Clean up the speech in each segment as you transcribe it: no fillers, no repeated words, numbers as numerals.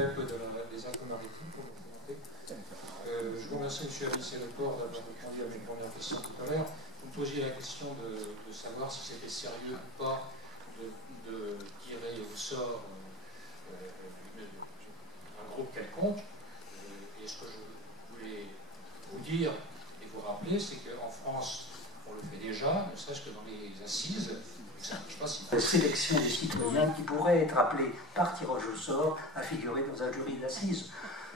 PEP des Alpes-Maritimes pour vous présenter. Je vous remercie, M. Alice-Report, d'avoir répondu à mes premières questions tout à l'heure. Vous me posiez la question de savoir si c'était sérieux ou pas de tirer au sort un groupe quelconque. Et ce que je voulais vous dire et vous rappeler, c'est qu'en France, on le fait déjà, ne serait-ce que dans les assises. Ça ne marche pas si la sélection des citoyens qui pourraient être appelés par tirage au sort à figurer dans un jury d'assises.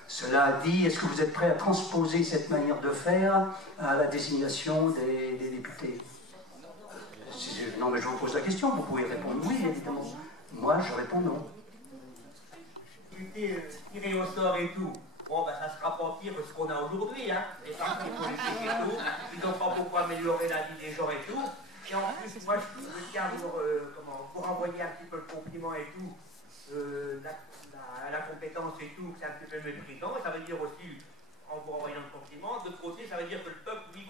Cela dit, est-ce que vous êtes prêt à transposer cette manière de faire à la désignation des députés? Non, mais je vous pose la question, vous pouvez répondre oui, évidemment. Moi, je réponds non. Tirer au sort et tout, bon, ben, ça sera pas pire que ce qu'on a aujourd'hui, hein. Les partis politiques et tout, ils n'ont pas beaucoup amélioré la vie des gens et tout. Et en plus, moi, je tiens pour envoyer un petit peu le compliment et tout, la compétence et tout, c'est un petit peu méprisant. Ça veut dire aussi, en vous envoyant le compliment, de l'autre côté, ça veut dire que le peuple, lui,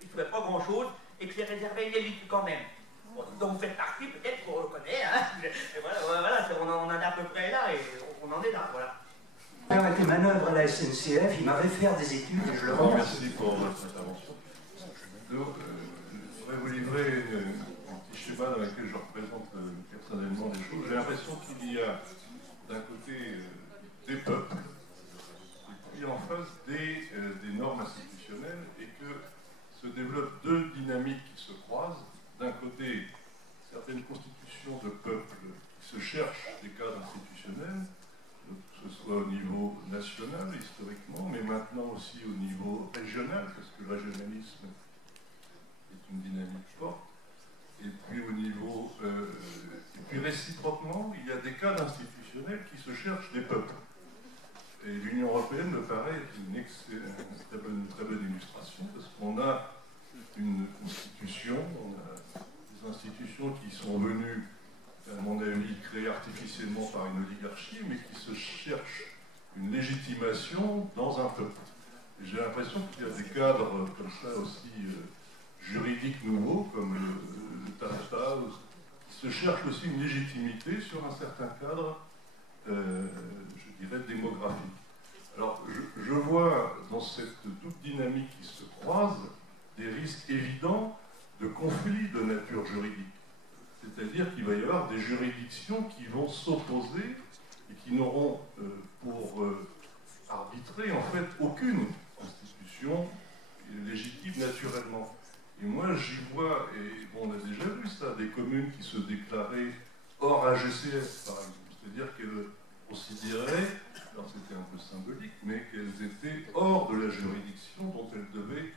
il ne ferait pas grand-chose et que c'est réservé à une élite quand même. Bon, donc vous faites partie, peut-être qu'on reconnaît, hein. Et voilà, on en est à peu près là et on en est là, voilà. Permettez manœuvre à la SNCF, il m'avait fait des études et je le rends. Merci pour votre intervention. Donc, je voudrais vous livrer un petit schéma dans lequel je représente personnellement des choses. J'ai l'impression qu'il y a d'un côté des peuples et puis en face des normes institutionnelles et que se développent deux dynamiques qui se croisent. D'un côté, certaines constitutions de peuples qui se cherchent des cadres institutionnels, que ce soit au niveau national, historiquement, mais maintenant aussi au niveau régional, parce que le régionalisme est une dynamique forte. Et puis au niveau... et puis réciproquement, il y a des cadres institutionnels qui se cherchent des peuples. Et l'Union européenne me paraît être une très bonne illustration, parce qu'on a une constitution, on a des institutions qui sont venues, à mon avis, créées artificiellement par une oligarchie, mais qui se cherchent une légitimation dans un peuple. J'ai l'impression qu'il y a des cadres comme ça aussi juridiques nouveaux, comme le TAFTA, qui se cherchent aussi une légitimité sur un certain cadre, je dirais, démographique. Alors, je vois dans cette double dynamique qui se croise des risques évidents de conflits de nature juridique. C'est-à-dire qu'il va y avoir des juridictions qui vont s'opposer et qui n'auront pour arbitrer en fait aucune constitution légitime naturellement. Et moi j'y vois, et bon, on a déjà vu ça, des communes qui se déclaraient hors AGCS par exemple. C'est-à-dire qu'elles considéraient, alors c'était un peu symbolique, mais qu'elles étaient hors de la juridiction dont elles devaient,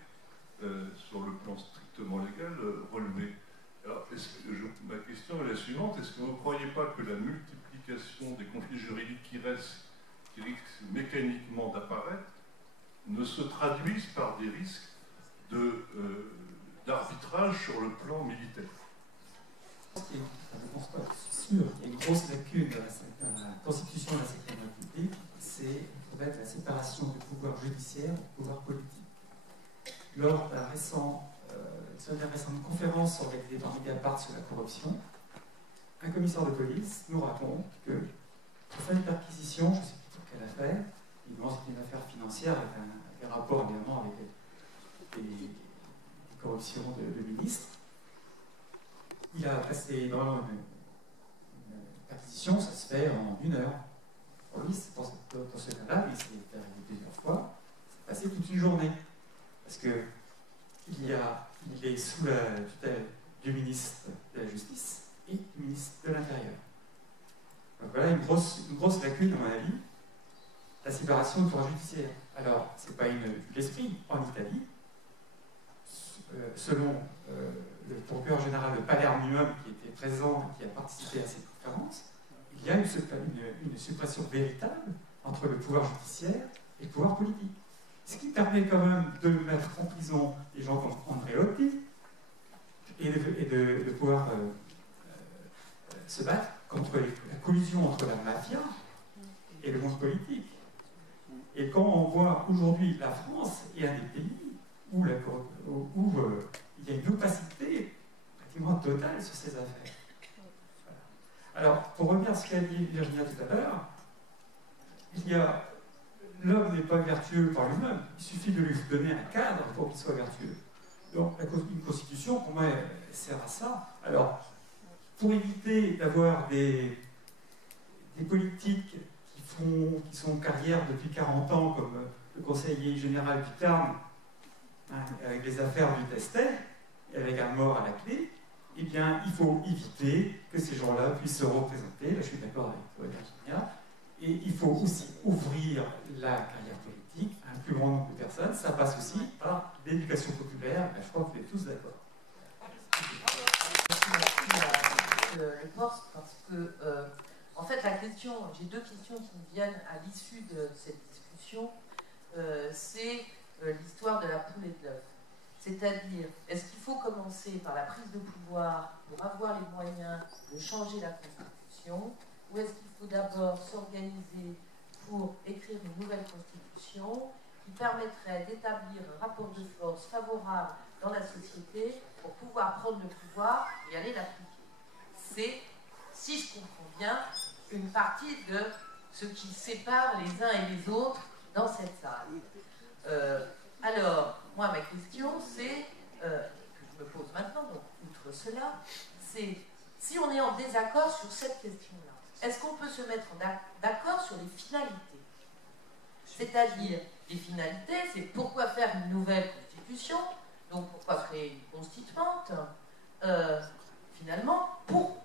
sur le plan strictement légal, relever. Alors, ma question est la suivante, est-ce que vous ne croyez pas que la multiplication des conflits juridiques qui risquent mécaniquement d'apparaître ne se traduisent par des risques d'arbitrage sur le plan militaire? Je pense pas, je suis sûr qu'il y a une grosse lacune dans la Constitution de la 5e République, c'est peut-être la séparation du pouvoir judiciaire et du pouvoir politique. Lors de la récente conférence organisée par Mediapart sur la corruption, un commissaire de police nous raconte que pour faire une perquisition, je ne sais plus pour quelle affaire, évidemment c'était une affaire financière avec un rapport également avec des corruptions de ministres. Il a passé dans une perquisition, ça se fait en 1 heure. Police, dans ce cas-là, il s'est arrivé plusieurs fois, c'est passé toute une journée. Parce que il est sous la tutelle du ministre de la Justice et du ministre de l'Intérieur. Donc voilà une grosse lacune, à mon avis, la séparation du pouvoir judiciaire. Alors, ce n'est pas l'esprit en Italie. Selon le procureur général de Palerme, qui était présent et qui a participé à cette conférence, il y a une suppression véritable entre le pouvoir judiciaire et le pouvoir politique. Ce qui permet quand même de mettre en prison des gens comme Andreotti et de pouvoir se battre contre la collusion entre la mafia et le monde politique. Et quand on voit aujourd'hui la France est un des pays où il y a une opacité pratiquement totale sur ces affaires. Voilà. Alors, pour revenir à ce qu'a dit Virginia tout à l'heure, l'homme n'est pas vertueux par lui-même, il suffit de lui donner un cadre pour qu'il soit vertueux. Donc une constitution, pour moi, elle sert à ça. Alors, pour éviter d'avoir des politiques qui sont en carrière depuis 40 ans, comme le conseiller général du Tarn, hein, avec les affaires du Testet, et avec un mort à la clé, eh bien, il faut éviter que ces gens-là puissent se représenter. Là, je suis d'accord avec toi, Virginia. Et il faut aussi ouvrir la carrière politique à un plus grand nombre de personnes. Ça passe aussi par l'éducation populaire. Je crois que vous êtes tous d'accord. Le Porce, parce que, en fait, j'ai deux questions qui me viennent à l'issue de cette discussion. C'est l'histoire de la poule et de l'œuf. C'est-à-dire, est-ce qu'il faut commencer par la prise de pouvoir pour avoir les moyens de changer la Constitution, ou est-ce qu'il faut d'abord s'organiser pour écrire une nouvelle Constitution qui permettrait d'établir un rapport de force favorable dans la société pour pouvoir prendre le pouvoir et aller l'appliquer? C'est, si je comprends bien, une partie de ce qui sépare les uns et les autres dans cette salle. Alors, moi, ma question, c'est, que je me pose maintenant, donc, outre cela, c'est, si on est en désaccord sur cette question-là, est-ce qu'on peut se mettre d'accord sur les finalités? C'est-à-dire, les finalités, c'est pourquoi faire une nouvelle constitution, donc pourquoi créer une constituante, finalement, pour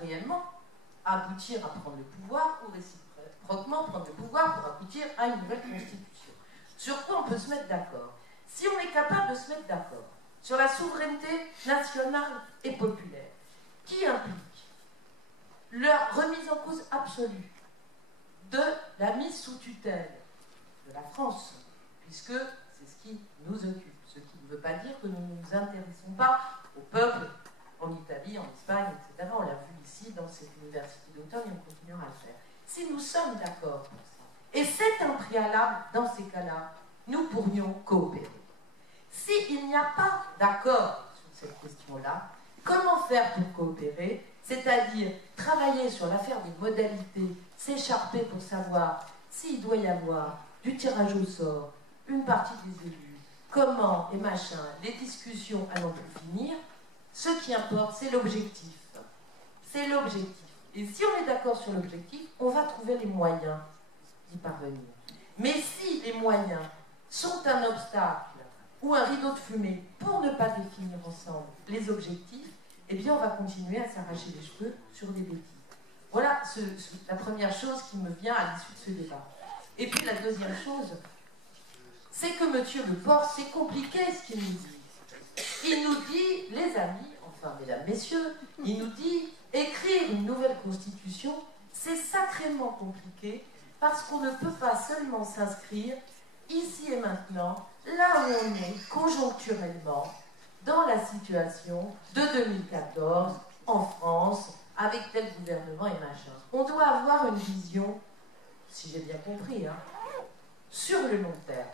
réellement aboutir à prendre le pouvoir, ou réciproquement prendre le pouvoir pour aboutir à une nouvelle constitution. Sur quoi on peut se mettre d'accord? Si on est capable de se mettre d'accord sur la souveraineté nationale et populaire, qui implique la remise en cause absolue de la mise sous tutelle de la France, puisque c'est ce qui nous occupe, ce qui ne veut pas dire que nous ne nous intéressons pas au peuple en Italie, en Espagne, etc. On l'a vu ici dans cette université d'automne et on continuera à le faire. Si nous sommes d'accord pour ça, et c'est un préalable, dans ces cas-là, nous pourrions coopérer. S'il n'y a pas d'accord sur cette question-là, comment faire pour coopérer? C'est-à-dire travailler sur l'affaire des modalités, s'écharper pour savoir s'il doit y avoir du tirage au sort, une partie des élus, comment et machin, les discussions à n'en plus finir. Ce qui importe, c'est l'objectif. C'est l'objectif. Et si on est d'accord sur l'objectif, on va trouver les moyens d'y parvenir. Mais si les moyens sont un obstacle ou un rideau de fumée pour ne pas définir ensemble les objectifs, eh bien on va continuer à s'arracher les cheveux sur des bêtises. Voilà la première chose qui me vient à l'issue de ce débat. Et puis la deuxième chose, c'est que M. Le Porce, c'est compliqué ce qu'il nous dit. Il nous dit, les amis, enfin mesdames, messieurs, il nous dit, écrire une nouvelle constitution, c'est sacrément compliqué parce qu'on ne peut pas seulement s'inscrire ici et maintenant, là où on est conjoncturellement, dans la situation de 2014 en France, avec tel gouvernement et machin. On doit avoir une vision, si j'ai bien compris, hein, sur le long terme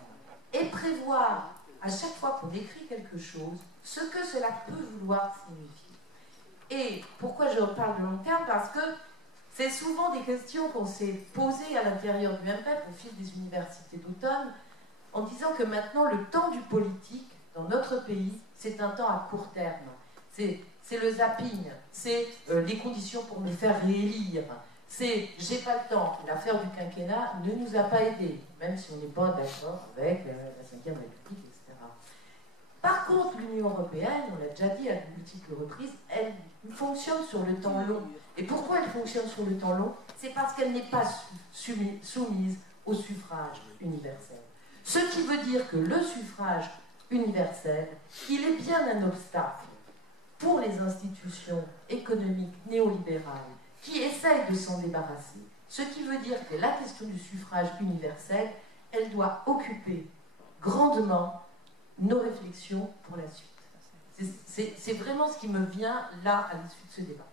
et prévoir à chaque fois qu'on écrit quelque chose, ce que cela peut vouloir signifier. Et pourquoi je parle de long terme? Parce que c'est souvent des questions qu'on s'est posées à l'intérieur du MPEP au fil des universités d'automne, en disant que maintenant le temps du politique dans notre pays, c'est un temps à court terme. C'est le zapping, c'est les conditions pour me faire réélire, c'est j'ai pas le temps. L'affaire du quinquennat ne nous a pas aidés, même si on n'est pas d'accord avec la Ve République, etc. Par contre, l'Union européenne, on l'a déjà dit à de multiples reprises, elle fonctionne sur le temps long. Et pourquoi elle fonctionne sur le temps long? C'est parce qu'elle n'est pas soumise au suffrage universel. Ce qui veut dire que le suffrage universel, il est bien un obstacle pour les institutions économiques néolibérales qui essayent de s'en débarrasser. Ce qui veut dire que la question du suffrage universel, elle doit occuper grandement nos réflexions pour la suite. C'est vraiment ce qui me vient là à l'issue de ce débat.